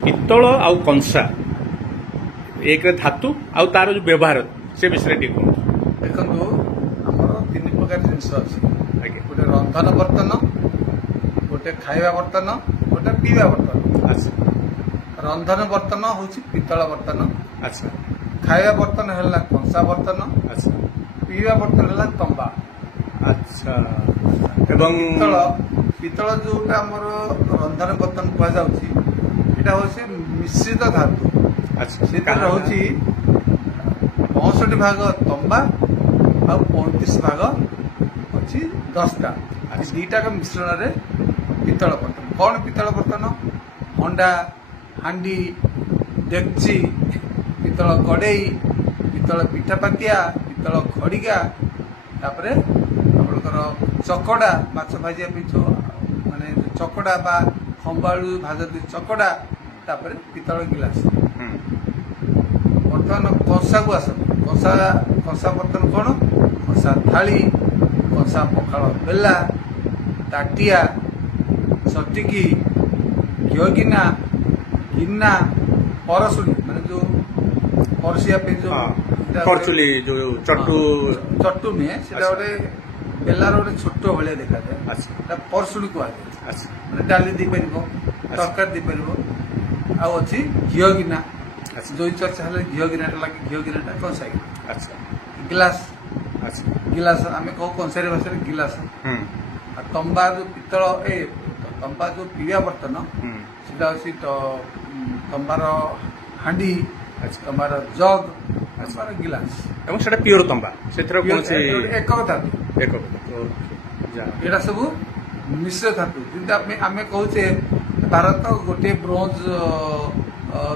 पित्तल आउ कंसा एक धातु आउ तार जो व्यवहार से विषय देखो देखो आमर तीन प्रकार जिनस अच्छे गोटे रंधन बर्तन गोटे खाइबा बर्तन गोटे पीवा बर्तन। अच्छा रंधन बर्तन हूँ पित्तल बर्तन। अच्छा खाइबा बर्तन है कंसा बर्तन। अच्छा पीवा बर्तन है तंबा। अच्छा एवं पित्तल जोटा आमर रंधन बर्तन कहुच्छी यहाँ हूँ मिश्रित धातु। अच्छा से रोचे 65 भाग तंबा आ 35 भाग अच्छी 10टा दीटा मिश्रण में पित्तल बर्तन। कौन पित्तल बर्तन हंडा हांडी डेक्ची पित्तल कड़ई पित्तल पिठापातिया पित्तल खड़िका तापर आपणकर चकड़ा माछ भाजिया माने चकड़ा बा खंबालू भाजती चकड़ा तापर पित्तल गिलास। बर्तमान कंसा को आस कंसा बर्तन कौन कंसा थाली कंसा पखाल बेला ताटिया चटिकी घिओ गिना गिना परसुणी माने जो परसिया पे जो परचुली जो चट्टू चट्टू नुहे से गोटे बेलार गोटे छोट भाया देखा जाए। अच्छा परसुणी कह अच्छा माने डाली दी पार तरकारी दी पार आउ अच्छी घिओ गिना जो चर्चा है घिओ गिनाटा लगे घिओ गिनाटा कंसा गिना। अच्छा गिलास अच्छा गिलास आम कहू कंसारी भाषा गिलास। तंबा जो पित्तल तंबा जो पीवा बर्तन से तंबार हांडी तंबार जग तंबार गिलास प्योर तंबा से एक धातु यहाँ सब मिश्र धातु जमी आम कहे भारत गोटे ब्रोंज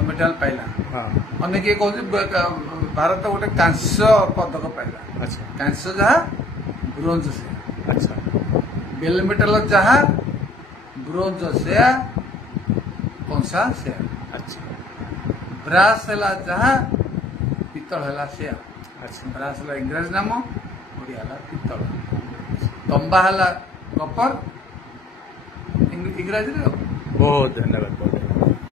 मेडल पाइला अनेक कहते भारत गोटे कांस्य पदक पाइला। अच्छा कांस्य जहाँ ब्रोंज से अच्छा बेल मेडल जहाँ ब्रोंज से कंसा से अच्छा ब्रास है जहाँ पित्तल है से अच्छा ब्रास है इंग्रेज नाम ओडिया है पित्तल। तंबा है कपर इंग्राजी। बहुत धन्यवाद।